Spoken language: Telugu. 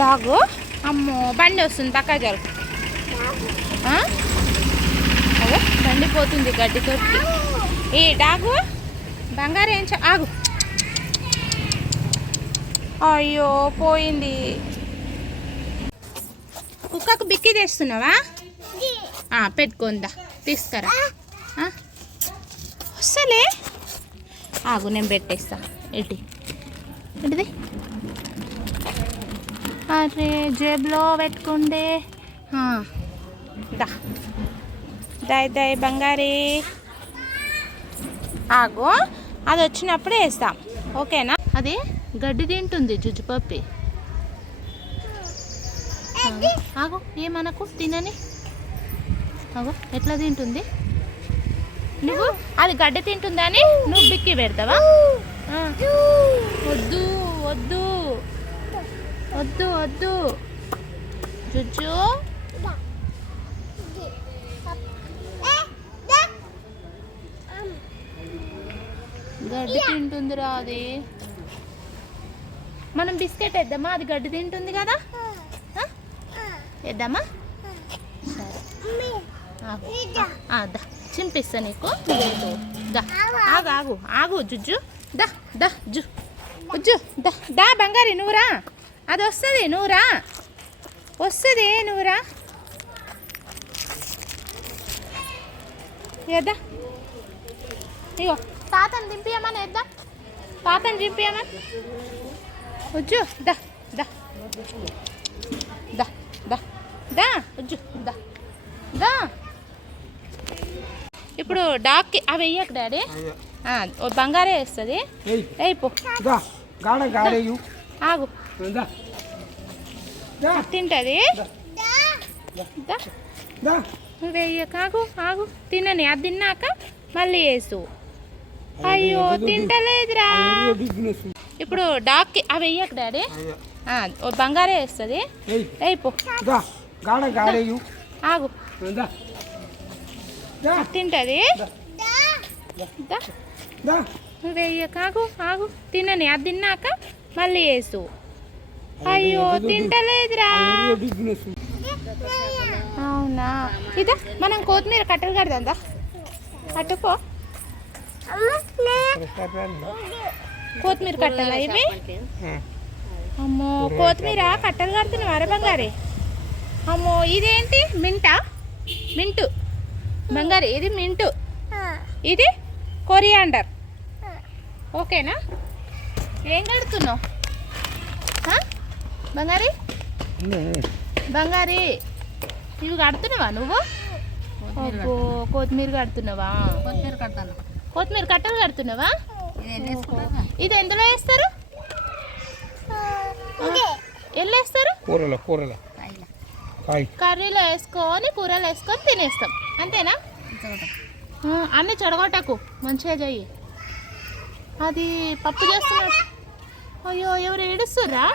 డాగు. అమ్మో బండి వస్తుంది పక్కా జరుగు. అదే బండి పోతుంది గడ్డి తోటికి. ఏ డాగు బంగారు ఏం ఆగు. అయ్యో పోయింది. కుక్కకు బిక్కి తెస్తున్నావా? పెట్టుకుందా తీసుకురా. వస్తలే ఆగు నేను పెట్టేస్తా. ఏంటిది? అరే జేబులో పెట్టుకుందే. దాయ్ బంగారీ. ఆగు అది వచ్చినప్పుడే వేస్తాం ఓకేనా? అది గడ్డి తింటుంది జుజుపప్పి. ఆగు ఏమనకు తినని. ఆగు ఎట్లా తింటుంది. నువ్వు అది గడ్డి తింటుందని నువ్వు బిక్కి పెడతావా? వద్దు వద్దు వద్దు వద్దు జుజ్జు. గడ్డి తింటుందిరా అది. మనం బిస్కెట్ వేద్దామా? అది గడ్డి తింటుంది కదా. వేద్దామా? సరే చింపిస్తా నీకు. ఆగు ఆగు ఆగు జుజ్జు. జుజ్జు దా బంగారి నువ్వురా. అది వస్తుంది నువ్వురా. వస్తుంది నువ్వురా. వేద్దా ఇగో తాతని దింపియమని వేద్దాం. తాతని దింపియమని ఉజ్జు. దా దా దా దా దా ఉజ్జు దా దా. ఇప్పుడు డాక్కి అవి వెయ్యకు డాడీ. బంగారే వేస్తుంది. అయిపో ఆగు తింటుంది. నువ్వు వెయ్యక ఆగు ఆగు తినని. అది తిన్నాక మళ్ళీ వేసు. అయ్యో తింటలేదురా. ఇప్పుడు డాక్కి అవి వెయ్యకు డాడీ. బంగారే వేస్తుంది. అయిపో ఆగు తింటుంది. నువ్వు వెయ్యక ఆగు ఆగు తినని. అది తిన్నాక మళ్ళీ వేసు. అయ్యో తింటలేదురా. అవునా ఇదా మనం కొత్తిమీర కట్టలు కడదా. కట్టుకో కొత్తిమీర కట్టాలా ఇవి? అమ్మో కొత్తిమీర కట్టలు కడుతున్నావు అరే బంగారే. అమ్మో ఇదేంటి మింటు బంగారు. ఇది మింటు, ఇది కొరియాండర్. ఓకేనా? ఏం కడుతున్నావు బంగారి? బంగారి ఇవి కడుతున్నావా నువ్వు? కొత్తిమీర కడుతున్నావా? కొత్తిమీర కట్టలు కడుతున్నావా? ఇది ఎందులో వేస్తారు? ఎల్లేస్తారు కర్రీలో వేసుకొని కూరలో వేసుకొని తినేస్తాం అంతేనా? అన్నీ చెడగొట్టకు మంచిగా చెయ్యి. అది పప్పు చేస్తున్నాడు. అయ్యో ఎవరు ఏడుస్తుర్రా?